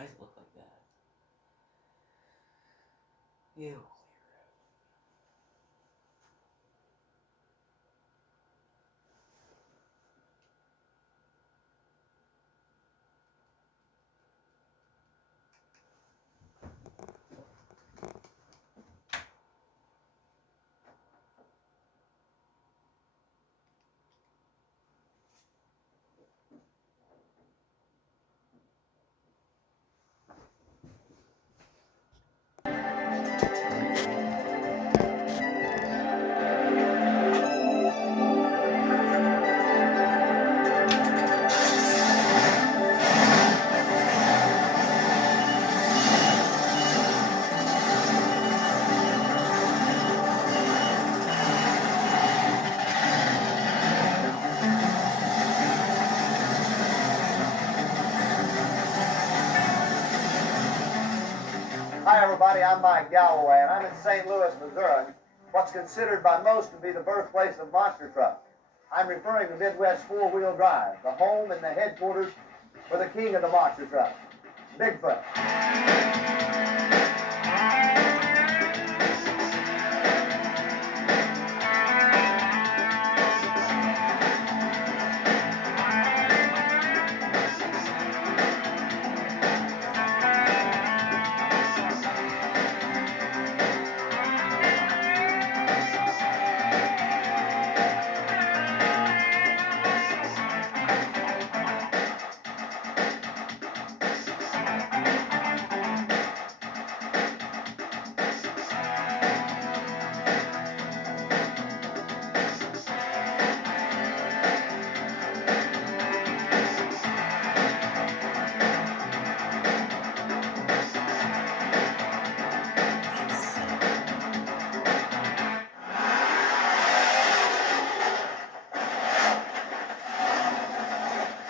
Why does it look like that? Ew. Hi, everybody. I'm Mike Galloway, and I'm in St. Louis, Missouri, what's considered by most to be the birthplace of monster trucks. I'm referring to Midwest four-wheel drive, the home and the headquarters for the king of the monster truck, Bigfoot.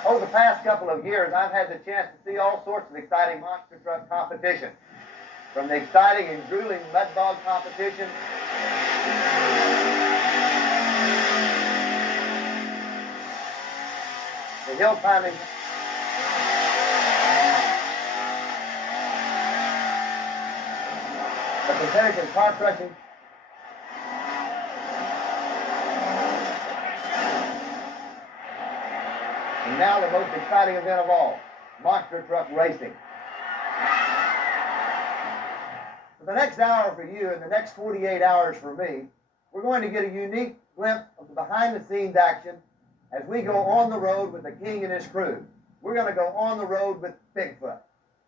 Over the past couple of years, I've had the chance to see all sorts of exciting monster truck competition. From the exciting and grueling mud bog competition to hill climbing, the competitive car crushing, and now the most exciting event of all, monster truck racing. For the next hour for you and the next 48 hours for me, we're going to get a unique glimpse of the behind-the-scenes action as we go on the road with the king and his crew. We're going to go on the road with Bigfoot.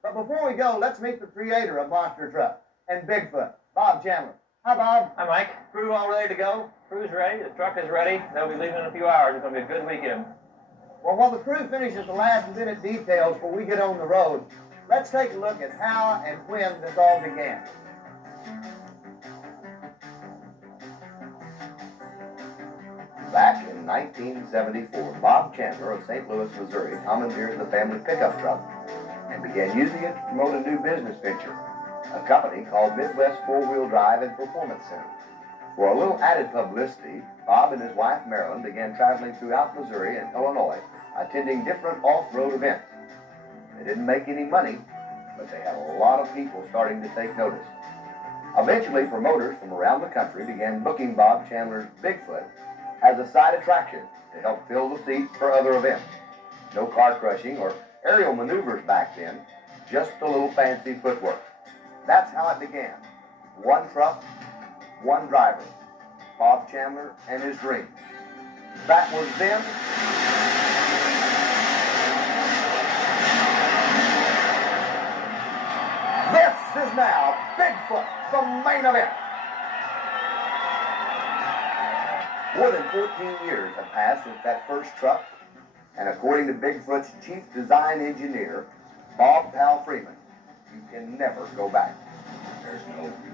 But before we go, let's meet the creator of monster truck and Bigfoot, Bob Chandler. Hi, Bob. Hi, Mike. Crew all ready to go? Crew's ready. The truck is ready. They'll be leaving in a few hours. It's going to be a good weekend. Well, while the crew finishes the last-minute details before we get on the road, let's take a look at how and when this all began. Back in 1974, Bob Chandler of St. Louis, Missouri, commandeered the family pickup truck and began using it to promote a new business venture, a company called Midwest Four-Wheel Drive and Performance Center. For a little added publicity, Bob and his wife Marilyn began traveling throughout Missouri and Illinois, attending different off-road events. They didn't make any money, but they had a lot of people starting to take notice. Eventually, promoters from around the country began booking Bob Chandler's Bigfoot as a side attraction to help fill the seats for other events. No car crushing or aerial maneuvers back then, just a little fancy footwork. That's how it began. One truck, one driver, Bob Chandler and his dream. That was then. This is now Bigfoot, the main event. More than 14 years have passed since that first truck, and according to Bigfoot's chief design engineer, Bob Pal Freeman, you can never go back. There's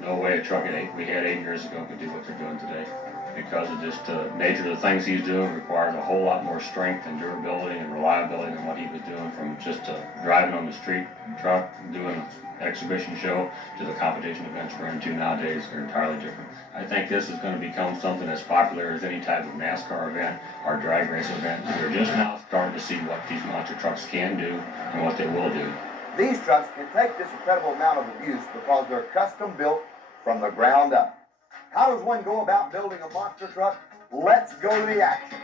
no way a truck we had 8 years ago could do what they're doing today, because of just the nature of the things he's doing requires a whole lot more strength and durability and reliability than what he was doing, from just driving on the street truck, doing an exhibition show, to the competition events we're into nowadays. They're entirely different. I think this is going to become something as popular as any type of NASCAR event or drag race event. We're just now starting to see what these monster trucks can do and what they will do. These trucks can take this incredible amount of abuse because they're custom built from the ground up. How does one go about building a monster truck? Let's go to the action.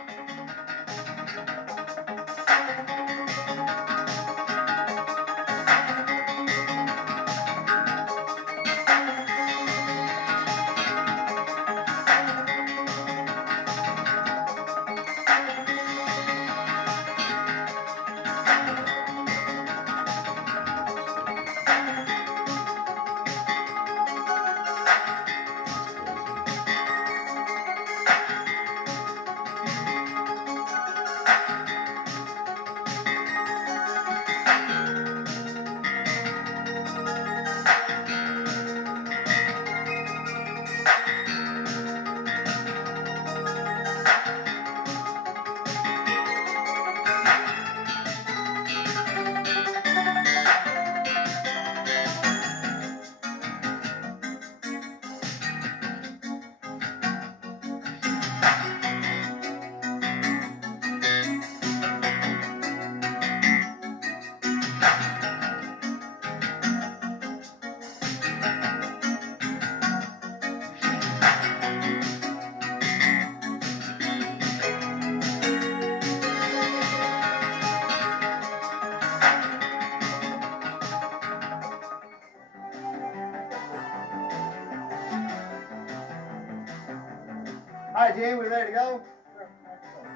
All right, Jim, we ready to go?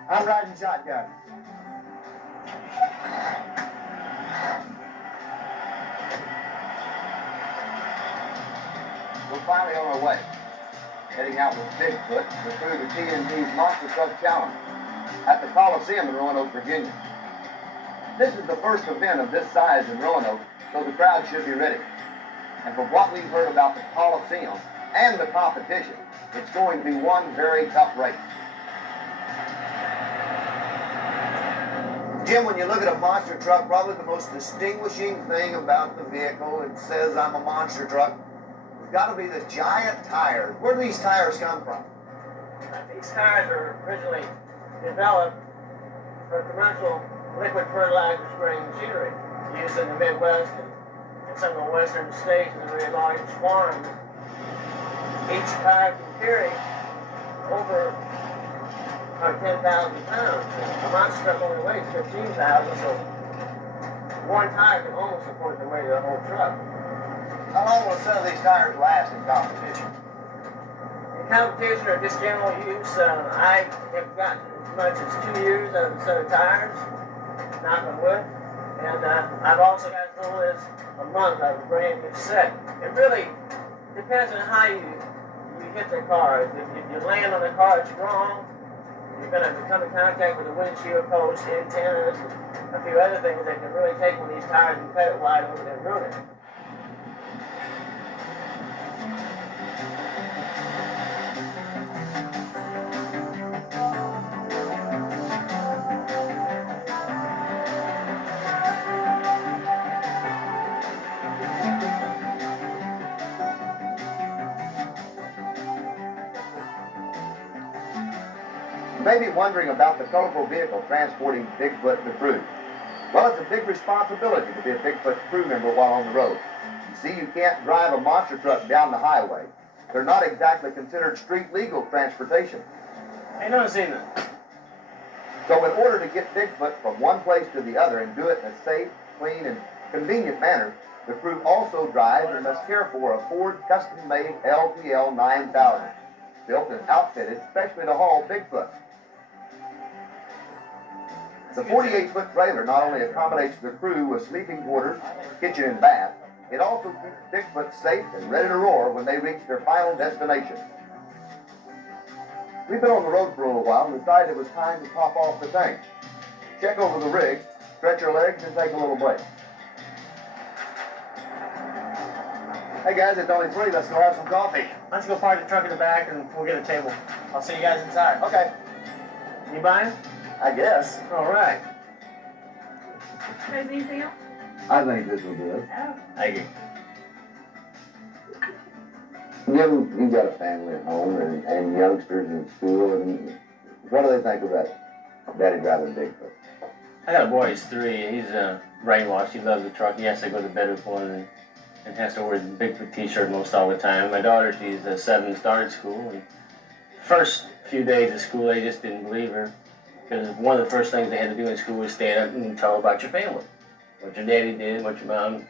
I'm riding shotgun. We're finally on our way. Heading out with Bigfoot to through the TNT's Monster Truck Challenge at the Coliseum in Roanoke, Virginia. This is the first event of this size in Roanoke, so the crowd should be ready. And from what we've heard about the Coliseum and the competition, it's going to be one very tough race. Jim, when you look at a monster truck, probably the most distinguishing thing about the vehicle, it says I'm a monster truck, it's got to be the giant tires. Where do these tires come from? These tires were originally developed for commercial liquid fertilizer spraying machinery used in the Midwest and some of the western states in the very large farms. Each tire can carry over 10,000 pounds. A monster truck only weighs 15,000, so one tire can almost support the weight of the whole truck. How long will a set of these tires last in competition? In competition or just general use, I have gotten as much as 2 years out of a set of tires, knock on wood, and I've also got as little as a month out of a brand new set. It really depends on how you hit the car. If you land on the car, it's wrong. You're going to come in contact with the windshield post, antennas, and a few other things that can really take one of these tires and cut it wide open and ruin it. You may be wondering about the colorful vehicle transporting Bigfoot the crew. Well, it's a big responsibility to be a Bigfoot crew member while on the road. You see, you can't drive a monster truck down the highway. They're not exactly considered street legal transportation. Hey, no, seen that. So in order to get Bigfoot from one place to the other and do it in a safe, clean, and convenient manner, the crew also drives and must care for a Ford custom-made LTL 9000, built and outfitted especially to haul Bigfoot. The 48-foot trailer not only accommodates the crew with sleeping quarters, kitchen, and bath, it also keeps Bigfoot safe and ready to roar when they reach their final destination. We've been on the road for a little while and decided it was time to top off the tank. Check over the rig, stretch your legs, and take a little break. Hey guys, it's only 3. Let's go have some coffee. Let's go park the truck in the back and we'll get a table. I'll see you guys inside. Okay, You buying? I guess. All right. There's anything else? I think this will do it. Oh. Thank you. You've got a family at home and youngsters in school, and what do they think of that daddy driving Bigfoot? I got a boy, he's 3. brainwashed. He loves the truck. He has to go to bed with one and has to wear the Bigfoot t-shirt most all the time. My daughter, she's 7, started school, and first few days of school, they just didn't believe her. Because one of the first things they had to do in school was stand up and tell about your family. What your daddy did, what your mom,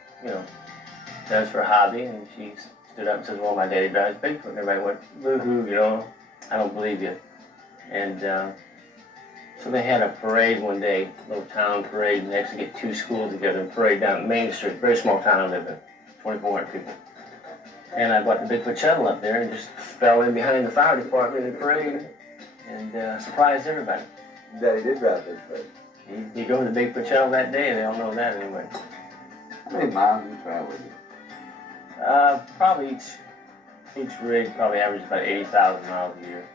does for a hobby. And she stood up and says, well, my daddy drives Bigfoot. And everybody went, boo-hoo, I don't believe you. And so they had a parade one day, a little town parade, and they actually get 2 schools together and parade down Main Street, very small town I live in, 2,400 people. And I brought the Bigfoot shuttle up there and just fell in behind the fire department in the parade and surprised everybody. Daddy did drive Bigfoot. He drove the Bigfoot shuttle that day, they all know that anyway. How many miles did you travel with you? Probably each rig probably averages about 80,000 miles a year.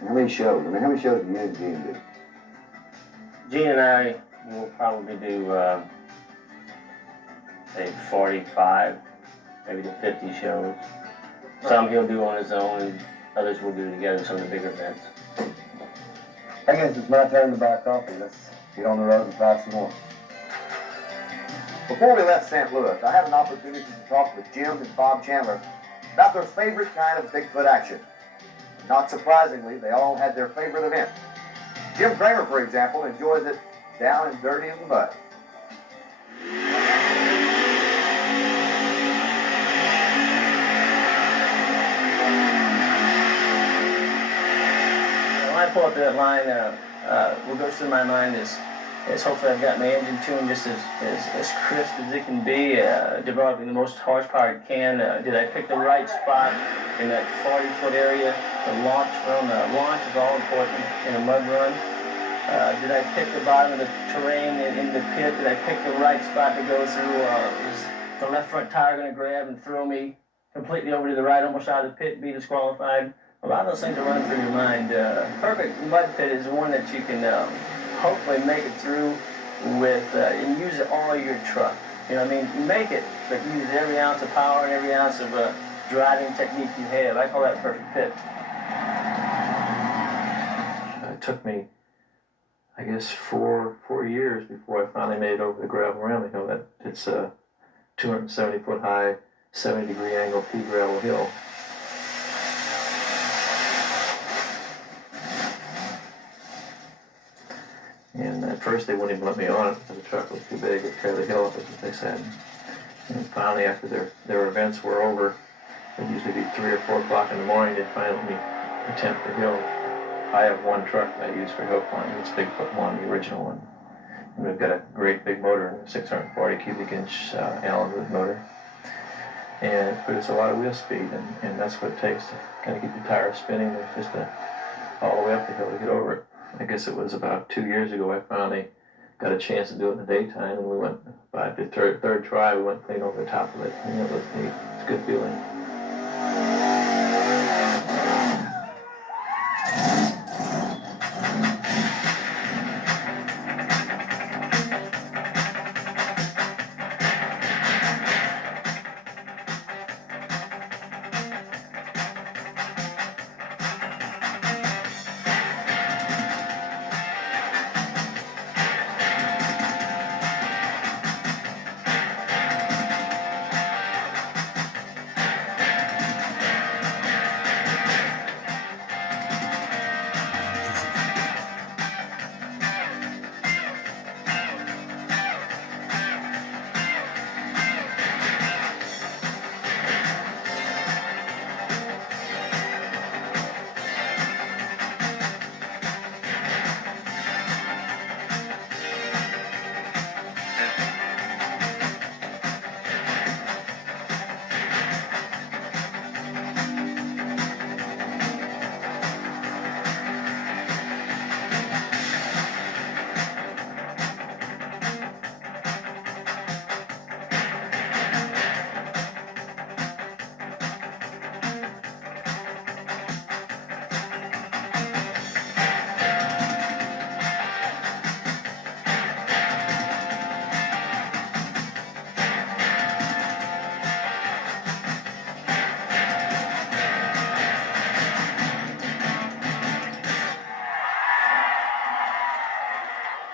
How many shows? How many shows do you and Gene do? Gene and I will probably do, say, 45, maybe to 50 shows. Some he'll do on his own, and others we'll do together, some of the bigger events. I guess it's my turn to buy coffee. Let's get on the road and try some more. Before we left St. Louis, I had an opportunity to talk with Jim and Bob Chandler about their favorite kind of Bigfoot action. Not surprisingly, they all had their favorite event. Jim Kramer, for example, enjoys it down and dirty in the mud. When I pull up to that line, what goes through my mind is hopefully I've got my engine tuned just as crisp as it can be, developing the most horsepower it can. Did I pick the right spot in that 40-foot area to launch from? Launch is all important in a mud run. Did I pick the bottom of the terrain in the pit? Did I pick the right spot to go through? Is the left front tire going to grab and throw me completely over to the right, almost out of the pit, be disqualified? A lot of those things are running through your mind. Perfect mud pit is one that you can hopefully make it through with and use all your truck. Make it, but use every ounce of power and every ounce of driving technique you have. I call that perfect pit. It took me, I guess, four years before I finally made it over the gravel rim. That it's a 270-foot high, 70-degree angle pea gravel hill. And at first they wouldn't even let me on it because the truck was too big. It would tear the hill up, as they said. And finally, after their events were over, it'd usually be 3 or 4 o'clock in the morning, they'd finally let me attempt the hill. I have one truck that I use for hill climbing. It's Bigfoot 1, the original one. And we've got a great big motor, a 640 cubic inch Allen wheel motor. And it puts a lot of wheel speed, and that's what it takes to kind of keep the tires spinning. It's just all the way up the hill to get over it. I guess it was about 2 years ago I finally got a chance to do it in the daytime, and we went, by the third try, we went clean over the top of it, and it was neat. It's a good feeling.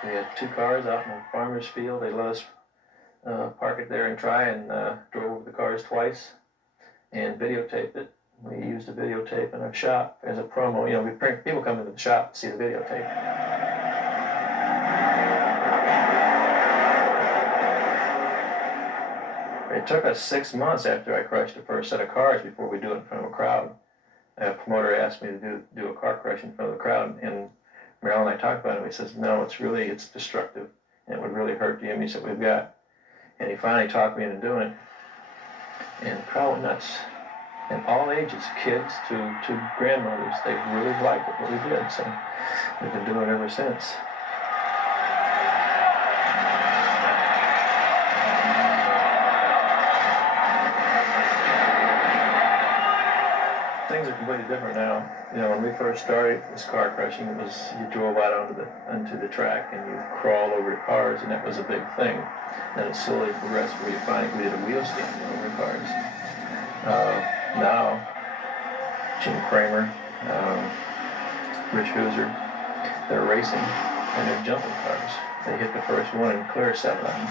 We had 2 cars out in a farmer's field. They let us park it there and try, and drove over the cars twice and videotaped it. We used a videotape in our shop as a promo. You know, people come into the shop to see the videotape. It took us 6 months after I crushed the first set of cars before we do it in front of a crowd. A promoter asked me to do a car crush in front of the crowd, and Merrill and I talked about it. He says, no, it's destructive, and it would really hurt the image that we've got. And he finally talked me into doing it, and the crowd went nuts. And all ages, kids to grandmothers, they really liked it, what we did. So we've been doing it ever since. Things are completely different now. You know, when we first started this car crushing, it was you drove out onto the track and you crawled over the cars, and that was a big thing. Then it slowly progressed where you finally we did a wheel stand over the cars. Now, Jim Kramer, Rich Hooser, they're racing and they're jumping cars. They hit the first one and clear 7 of them.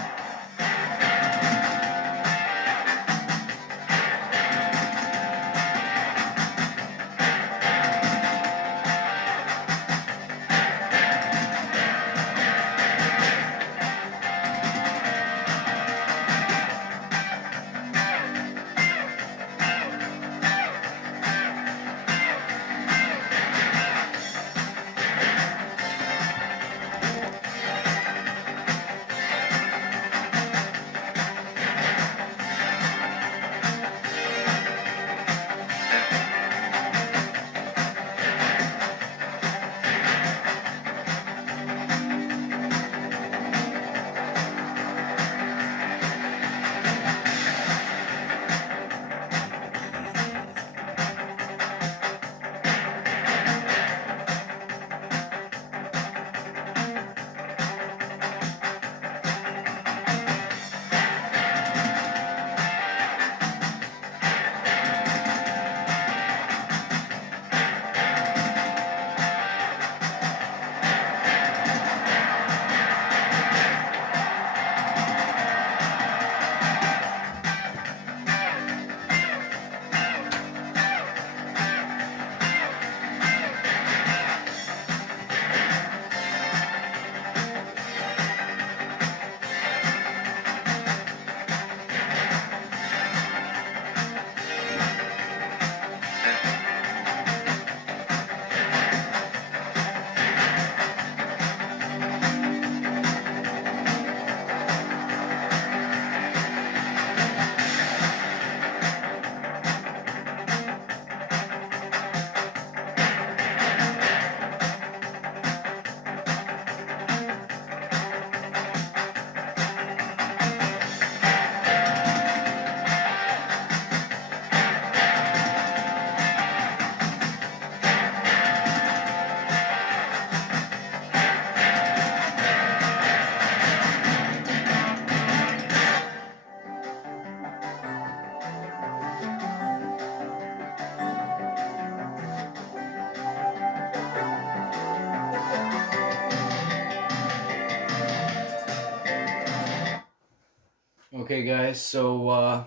Okay, guys, so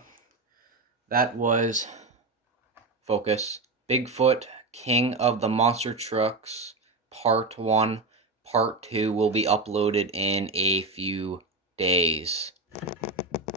that was Focus. Bigfoot, King of the Monster Trucks, Part 1. Part 2 will be uploaded in a few days.